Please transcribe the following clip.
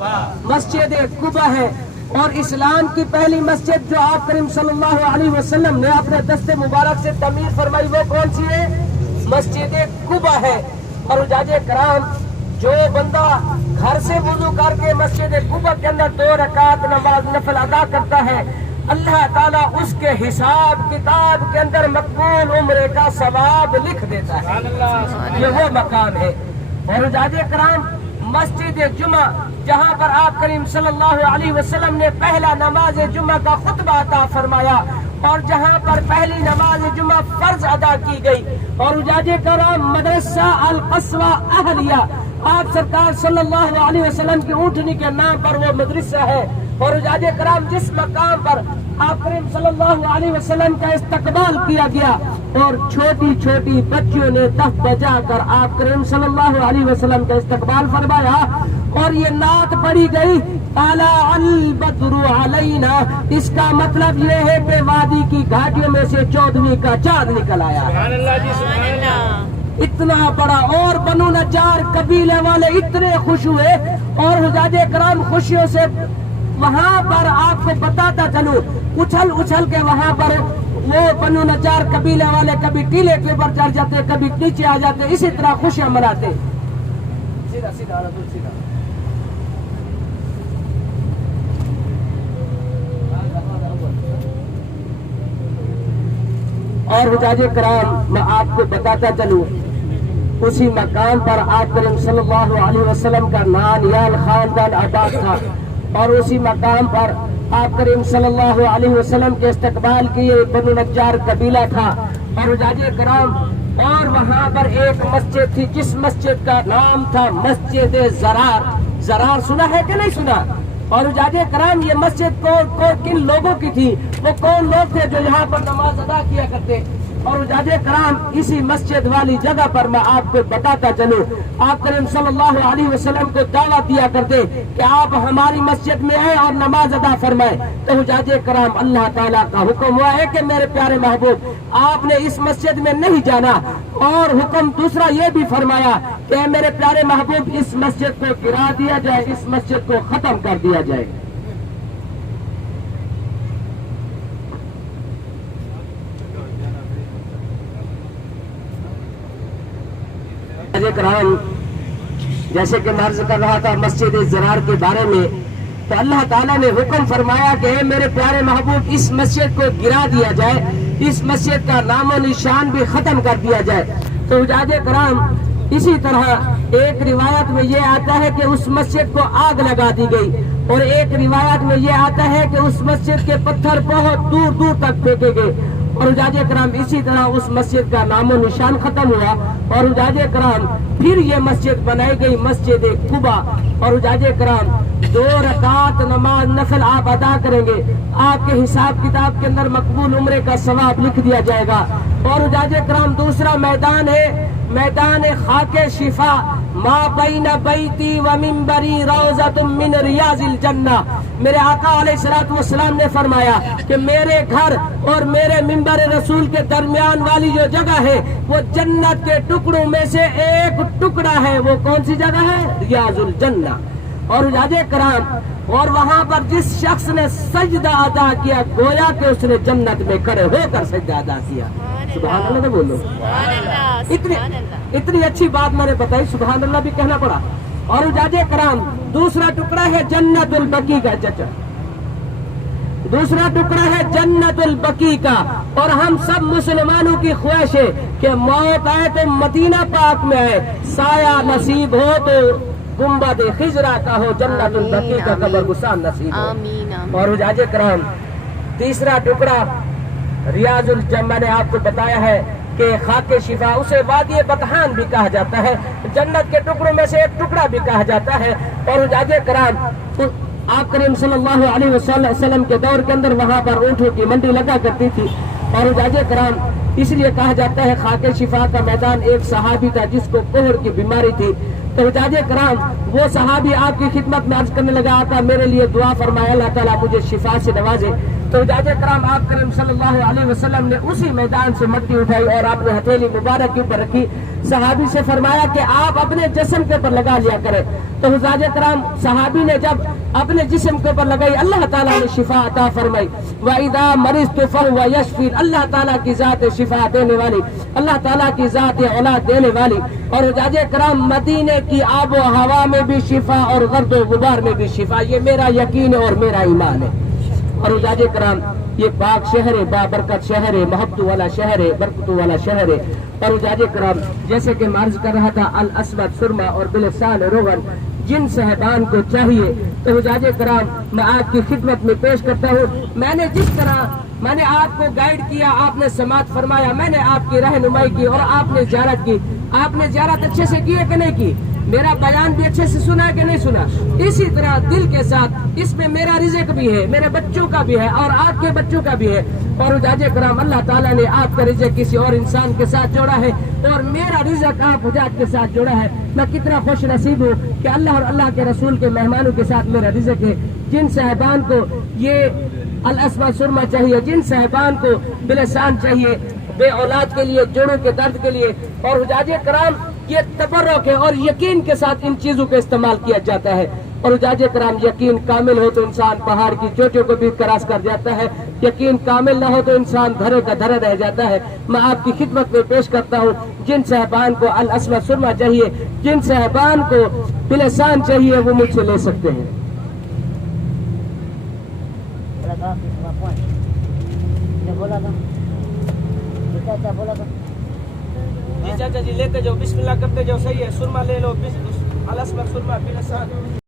مسجد قبا ہے اور اسلام کی پہلی مسجد جو آپ کریم صلی اللہ علیہ وسلم نے اپنے دست مبارک سے تعمیر فرمائی وہ کون سی ہے؟ مسجد قبا ہے۔ اور حجاج کرام جو بندہ گھر سے وضو کر کے مسجد قبا کے اندر 2 رکعت نماز نفل ادا کرتا ہے، اللہ تعالیٰ اس کے حساب کتاب کے اندر مقبول عمرے کا ثواب لکھ دیتا ہے۔ یہ وہ مقام ہے۔ اور حجاج کرام مسجد جمعہ جہاں پر آپ کریم صلی اللہ علیہ وسلم نے پہلا نماز جمعہ کا خطبہ عطا فرمایا اور جہاں پر پہلی نماز جمعہ فرض ادا کی گئی، اور حجاج کرام مدرسہ القصوہ اہلیہ آپ سرکار صلی اللہ علیہ وسلم کی اونٹنی کے نام پر وہ مدرسہ ہے۔ اور حجاج کرام جس مقام پر آپ کریم صلی اللہ علیہ وسلم کا استقبال کیا گیا اور چھوٹی چھوٹی بچیوں نے تف بجا کر آپ کریم صلی اللہ علیہ وسلم کا استقبال فرمایا اور یہ نعت پڑھی گئی طلع البدر علینا، اس کا مطلب یہ ہے کہ وادی کی گھاٹیوں میں سے 14ویں کا چاند نکل آیا۔ سبحان اللہ جی، سبحان اللہ۔ اتنا بڑا، اور بنو نجار قبیلے والے اتنے خوش ہوئے اور حجاج کرام خوشیوں سے وہاں پر آپ کو بتاتا چلوں اچھل اچھل کے وہاں پر وہ بنو نجار قبیلے والے کبھی ٹیلے کے اوپر چڑھ جاتے، کبھی نیچے آ جاتے، اسی طرح خوشیاں مناتے۔ سیدھا سیدھا سیدھا اور حجاج کرام میں آپ کو بتاتا چلوں اسی مقام پر آپ کریم صلی اللہ علیہ وسلم کا نانیال خاندان آباد تھا اور اسی مقام پر آپ کریم صلی اللہ علیہ وسلم کے استقبال کیے بنو نجار قبیلہ تھا۔ اور حجاج کرام اور وہاں پر ایک مسجد تھی جس مسجد کا نام تھا مسجد زرار۔ زرار سنا ہے کہ نہیں سنا؟ اور حجاج کرام یہ مسجد کو کن لوگوں کی تھی؟ وہ کون لوگ تھے جو یہاں پر نماز ادا کیا کرتے؟ اور حجاج کرام اسی مسجد والی جگہ پر میں آپ کو بتاتا چلوں آپ کریم صلی اللہ علیہ وسلم کو دعوت دیا کرتے کہ آپ ہماری مسجد میں آئے اور نماز ادا فرمائے، تو حجاج کرام اللہ تعالیٰ کا حکم ہوا ہے کہ میرے پیارے محبوب آپ نے اس مسجد میں نہیں جانا، اور حکم دوسرا یہ بھی فرمایا کہ میرے پیارے محبوب اس مسجد کو گرا دیا جائے، اس مسجد کو ختم کر دیا جائے۔ کرام جیسے کہ میں عرض کر رہا تھا مسجد زرار کے بارے میں، تو اللہ تعالیٰ نے حکم فرمایا کہ اے میرے پیارے محبوب اس مسجد کو گرا دیا جائے، اس مسجد کا نام و نشان بھی ختم کر دیا جائے۔ تو حجاج کرام اسی طرح ایک روایت میں یہ آتا ہے کہ اس مسجد کو آگ لگا دی گئی، اور ایک روایت میں یہ آتا ہے کہ اس مسجد کے پتھر بہت دور دور تک پھینکے گئے، اور حجاج کرام اسی طرح اس مسجد کا نام و نشان ختم ہوا۔ اور حجاج کرام پھر یہ مسجد بنائی گئی مسجد قبا، اور حجاج کرام 2 رکعت نماز نفل آپ ادا کریں گے، آپ کے حساب کتاب کے اندر مقبول عمرے کا ثواب لکھ دیا جائے گا۔ اور حجاج کرام دوسرا میدان ہے میدان خاک شفا، ما بین بیتی و منبری روضۃ من ریاض الجنہ۔ میرے آقا علیہ الصلوۃ والسلام نے فرمایا کہ میرے گھر اور میرے منبر رسول کے درمیان والی جو جگہ ہے وہ جنت کے ٹکڑوں میں سے ایک ٹکڑا ہے۔ وہ کون سی جگہ ہے؟ ریاض الجنہ۔ اور حجاج کرام اور وہاں پر جس شخص نے سجدہ ادا کیا گویا کہ اس نے جنت میں کھڑے ہو کر سجدہ ادا کیا۔ سبحان اللہ تو بولو۔ اتنی اچھی بات میں نے بتائی، سبحان اللہ بھی کہنا پڑا۔ اور حجاج کرام دوسرا ٹکڑا ہے جنت البقیع کا، دوسرا ٹکڑا ہے جنت البقیع کا۔ اور ہم سب مسلمانوں کی خواہش ہے کہ موت آئے تو مدینہ پاک میں آئے، سایہ نصیب ہو تو گنبد خضرا کا ہو، جنت البقیع کا قبرستان نصیب ہو۔ اور حجاج کرام تیسرا ٹکڑا ریاض الجنہ، میں نے آپ کو بتایا ہے کہ خاک شفا اسے وادی بطحان بھی کہا جاتا ہے، جنت کے ٹکڑوں میں سے ایک ٹکڑا بھی کہا جاتا ہے۔ اور حجاج کرام آپ کریم صلی اللہ علیہ وسلم کے دور کے اندر وہاں پر اونٹوں کی منڈی لگا کرتی تھی، اور حجاج کرام اس لیے کہا جاتا ہے خاک شفا کا میدان۔ ایک صحابی تھا جس کو کوہر کی بیماری تھی، تو حجاج کرام وہ صحابی آپ کی خدمت میں عرض کرنے لگا آقا میرے لیے دعا فرمائے اللہ تعالیٰ مجھے شفا سے نوازے۔ تو حجاج کرام آپ کریم صلی اللہ علیہ وسلم نے اسی میدان سے مٹی اٹھائی اور آپ نے ہتھیلی مبارک کے اوپر رکھی. صحابی سے فرمایا کہ آپ اپنے جسم کے اوپر لگا لیا کریں. تو حجاج کرام صحابی نے جب اپنے جسم کے اوپر لگائی, اللہ تعالیٰ نے شفا عطا فرمائی. وَإِذَا مَرِضْتُ فَهُوَ يَشْفِينِ, اللہ تعالیٰ کی ذات شفا دینے والی, اللہ تعالیٰ کی ذات اولاد دینے والی. اور حجاج کرام مدینے کی آب و ہوا میں بھی شفا اور گرد و غبار میں بھی شفا, یہ میرا یقین اور میرا ایمان ہے. اور حجاج کرام یہ پاک شہر ہے, بابرکت شہر ہے, محبت والا شہر ہے, برکت والا شہر ہے. اور حجاج کرام جیسے کہ میں عرض کر رہا تھا, الاسود سرما اور بلسان روغن جن صاحبان کو چاہیے, تو حجاج کرام میں آپ کی خدمت میں پیش کرتا ہوں. میں نے جس طرح میں نے آپ کو گائیڈ کیا, آپ نے سماعت فرمایا, میں نے آپ کی رہنمائی کی اور آپ نے زیارت کی. آپ نے زیارت اچھے سے کی ہے کہ نہیں کی؟ میرا بیان بھی اچھے سے سنا ہے کہ نہیں سنا؟ اسی طرح دل کے ساتھ, اس میں میرا رزق بھی ہے, میرے بچوں کا بھی ہے اور آپ کے بچوں کا بھی ہے. اور حجاج کرام اللہ تعالیٰ نے آپ کا رزق کسی اور انسان کے ساتھ جوڑا ہے اور میرا رزق آپ حجاج کے ساتھ جوڑا ہے. میں کتنا خوش نصیب ہوں کہ اللہ اور اللہ کے رسول کے مہمانوں کے ساتھ میرا رزق ہے. جن صاحبان کو یہ الاسود سرما چاہیے, جن صاحبان کو بلسان چاہیے بے اولاد کے لیے, جوڑوں کے درد کے لیے, اور حجاج کرام یہ تبرک ہے اور یقین کے ساتھ ان چیزوں کا استعمال کیا جاتا ہے. اور حجاج کرام یقین کامل ہو تو انسان پہاڑ کی چوٹیوں کو بھی کراس کر جاتا ہے, یقین کامل نہ ہو تو انسان دھرے کا دھرا رہ جاتا ہے. میں آپ کی خدمت میں پیش کرتا ہوں, جن صاحبان کو الاسود سرما چاہیے, جن صاحبان کو بلسان چاہیے, وہ مجھ سے لے سکتے ہیں. جی چاچا جی لیتے جاؤ, بسم اللہ کرتے جاؤ, صحیح ہے. سرما لے لو, الاسود سرما بلسان.